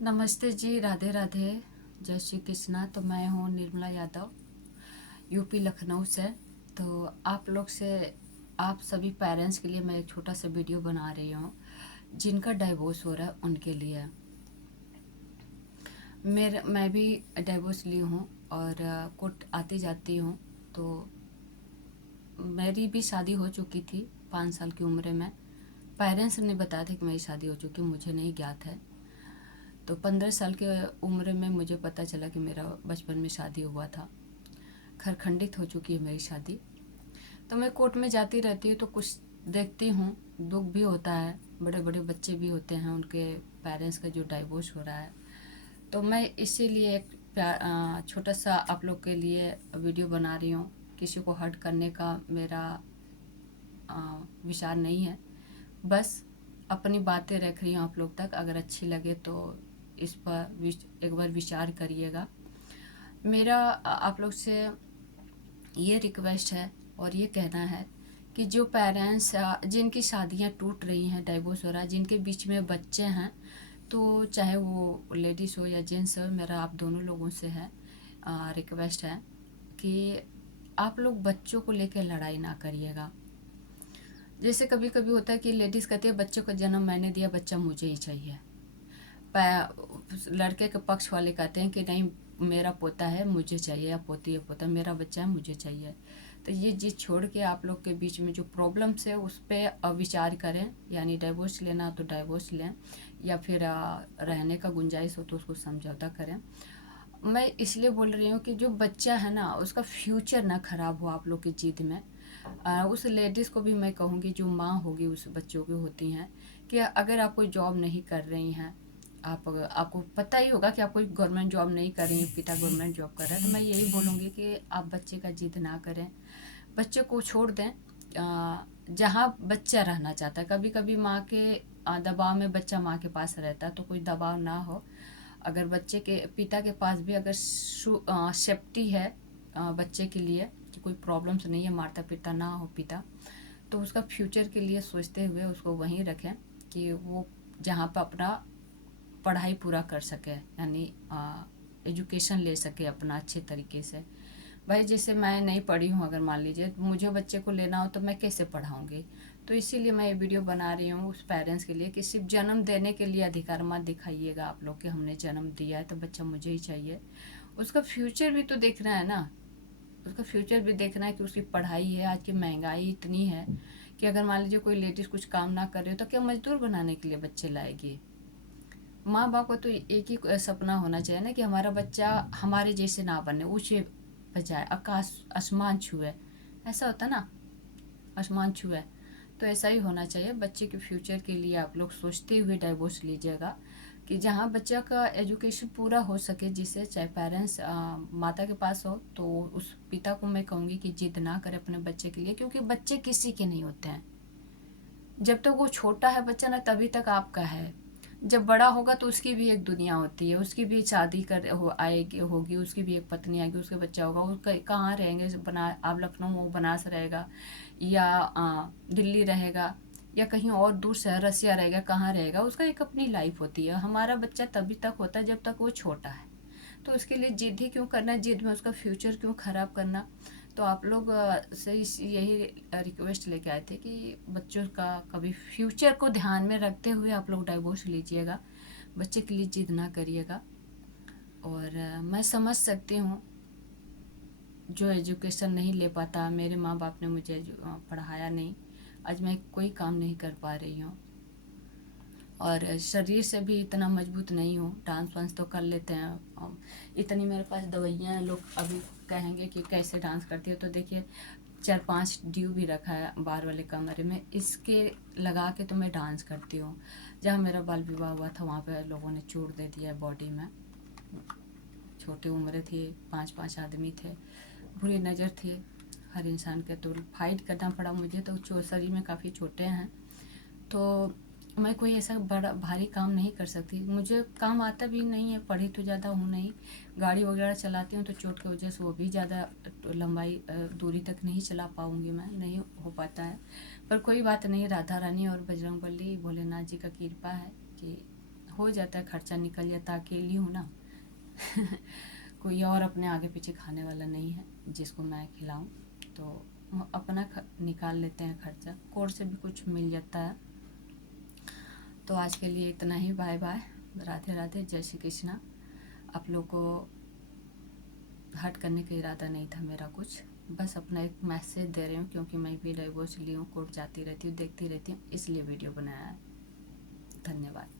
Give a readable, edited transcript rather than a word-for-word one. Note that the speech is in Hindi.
नमस्ते जी, राधे राधे, जय श्री कृष्णा। तो मैं हूँ निर्मला यादव, यूपी लखनऊ से। तो आप लोग से, आप सभी पेरेंट्स के लिए मैं एक छोटा सा वीडियो बना रही हूँ जिनका डाइवोर्स हो रहा है उनके लिए। मैं भी डाइवोर्स ली हूँ और कोर्ट आती जाती हूँ। तो मेरी भी शादी हो चुकी थी 5 साल की उम्र में। पेरेंट्स ने बताया था कि मेरी शादी हो चुकी, मुझे नहीं ज्ञात है। तो 15 साल के उम्र में मुझे पता चला कि मेरा बचपन में शादी हुआ था। खैर खंडित हो चुकी है मेरी शादी। तो मैं कोर्ट में जाती रहती हूँ तो कुछ देखती हूँ, दुख भी होता है। बड़े बड़े बच्चे भी होते हैं, उनके पेरेंट्स का जो डाइवोर्स हो रहा है। तो मैं इसीलिए एक छोटा सा आप लोग के लिए वीडियो बना रही हूँ। किसी को हर्ट करने का मेरा विचार नहीं है, बस अपनी बातें रख रही हूँ आप लोग तक। अगर अच्छी लगे तो इस पर एक बार विचार करिएगा। मेरा आप लोग से ये रिक्वेस्ट है और ये कहना है कि जो पेरेंट्स जिनकी शादियां टूट रही हैं, डाइवोर्स हो रहा है, जिनके बीच में बच्चे हैं, तो चाहे वो लेडीज़ हो या जेंट्स हो, मेरा आप दोनों लोगों से है रिक्वेस्ट है कि आप लोग बच्चों को लेकर लड़ाई ना करिएगा। जैसे कभी कभी होता है कि लेडीज़ कहती है बच्चों का जन्म मैंने दिया, बच्चा मुझे ही चाहिए। लड़के के पक्ष वाले कहते हैं कि नहीं, मेरा पोता है मुझे चाहिए, या पोती है पोता, मेरा बच्चा है मुझे चाहिए। तो ये चीज़ छोड़ के आप लोग के बीच में जो प्रॉब्लम्स है उस पर विचार करें। यानी डाइवोर्स लेना तो डाइवोर्स लें, या फिर रहने का गुंजाइश हो तो उसको समझौता करें। मैं इसलिए बोल रही हूँ कि जो बच्चा है ना, उसका फ्यूचर ना खराब हो आप लोग की जिद में। उस लेडीज़ को भी मैं कहूँगी जो माँ होगी उस बच्चों की होती हैं, कि अगर आप कोई जॉब नहीं कर रही हैं, आपको पता ही होगा कि आप कोई गवर्नमेंट जॉब नहीं कर रही हैं, पिता गवर्नमेंट जॉब कर रहा है, तो मैं यही बोलूँगी कि आप बच्चे का जिद ना करें, बच्चे को छोड़ दें जहाँ बच्चा रहना चाहता है। कभी कभी माँ के दबाव में बच्चा माँ के पास रहता है, तो कोई दबाव ना हो। अगर बच्चे के पिता के पास भी अगर सेफ्टी है बच्चे के लिए, कि कोई प्रॉब्लम्स नहीं है, माता पिता ना हो पिता, तो उसका फ्यूचर के लिए सोचते हुए उसको वहीं रखें कि वो जहाँ पर अपना पढ़ाई पूरा कर सके, यानी एजुकेशन ले सके अपना अच्छे तरीके से। भाई जैसे मैं नहीं पढ़ी हूँ, अगर मान लीजिए तो मुझे बच्चे को लेना हो तो मैं कैसे पढ़ाऊँगी। तो इसीलिए मैं ये वीडियो बना रही हूँ उस पेरेंट्स के लिए कि सिर्फ जन्म देने के लिए अधिकार मत दिखाइएगा आप लोग कि हमने जन्म दिया है तो बच्चा मुझे ही चाहिए। उसका फ्यूचर भी तो देखना है ना। उसका फ्यूचर भी देखना है कि उसकी पढ़ाई है। आज की महंगाई इतनी है कि अगर मान लीजिए कोई लेडीज़ कुछ काम ना कर रही हो तो क्या मजदूर बनाने के लिए बच्चे लाएगी। माँ बाप को तो एक ही सपना होना चाहिए ना कि हमारा बच्चा हमारे जैसे ना बने, ऊंचे बजाय, आकाश आसमान छुए। ऐसा होता ना, आसमान छुए। तो ऐसा ही होना चाहिए। बच्चे के फ्यूचर के लिए आप लोग सोचते हुए डाइवोर्स लीजिएगा, कि जहाँ बच्चा का एजुकेशन पूरा हो सके, जिससे चाहे पेरेंट्स माता के पास हो तो उस पिता को मैं कहूँगी कि जिद ना करे अपने बच्चे के लिए, क्योंकि बच्चे किसी के नहीं होते हैं। जब तक वो छोटा है बच्चा ना, तभी तक आपका है। जब बड़ा होगा तो उसकी भी एक दुनिया होती है, उसकी भी शादी कर हो आएगी होगी, उसकी भी एक पत्नी आएगी, उसका बच्चा होगा। वो कहाँ रहेंगे, बना आप लखनऊ में, वो बनारस रहेगा या दिल्ली रहेगा या कहीं और दूर शहर रसिया रहेगा, कहाँ रहेगा, उसका एक अपनी लाइफ होती है। हमारा बच्चा तभी तक होता है जब तक वो छोटा है। तो उसके लिए जिद ही क्यों करना, जिद में उसका फ्यूचर क्यों खराब करना। तो आप लोग से यही रिक्वेस्ट लेके आए थे कि बच्चों का कभी फ्यूचर को ध्यान में रखते हुए आप लोग डाइवोर्स लीजिएगा, बच्चे के लिए जिद ना करिएगा। और मैं समझ सकती हूँ जो एजुकेशन नहीं ले पाता, मेरे माँ बाप ने मुझे पढ़ाया नहीं, आज मैं कोई काम नहीं कर पा रही हूँ, और शरीर से भी इतना मजबूत नहीं हूँ। डांस वांस तो कर लेते हैं, इतनी मेरे पास दवाइयाँ हैं। लोग अभी कहेंगे कि कैसे डांस करती हो, तो देखिए 4-5 ड्यू भी रखा है बाहर वाले कमरे में, इसके लगा के तो मैं डांस करती हूँ। जहाँ मेरा बाल विवाह हुआ था वहाँ पे लोगों ने चोट दे दिया बॉडी में। छोटी उम्र थी, 5-5 आदमी थे, बुरी नज़र थी हर इंसान के, तो फाइट करना पड़ा मुझे। तो शरीर में काफ़ी चोटें हैं, तो मैं कोई ऐसा बड़ा भारी काम नहीं कर सकती। मुझे काम आता भी नहीं है, पढ़ी तो ज़्यादा हूँ नहीं। गाड़ी वगैरह चलाती हूँ तो चोट की वजह से वो भी ज़्यादा लंबाई दूरी तक नहीं चला पाऊँगी, मैं नहीं हो पाता है। पर कोई बात नहीं, राधा रानी और बजरंग बली भोलेनाथ जी का कृपा है कि हो जाता है, खर्चा निकल जाता है, अकेली हूँ ना। कोई और अपने आगे पीछे खाने वाला नहीं है जिसको मैं खिलाऊं, तो अपना निकाल लेते हैं खर्चा, कोर्ट से भी कुछ मिल जाता है। तो आज के लिए इतना ही, बाय बाय, राधे राधे, जय श्री कृष्णा। आप लोग को हर्ट करने का इरादा नहीं था मेरा कुछ, बस अपना एक मैसेज दे रही हूँ, क्योंकि मैं भी डिवोर्स ली हूँ, कोर्ट जाती रहती हूँ, देखती रहती हूँ, इसलिए वीडियो बनाया है। धन्यवाद।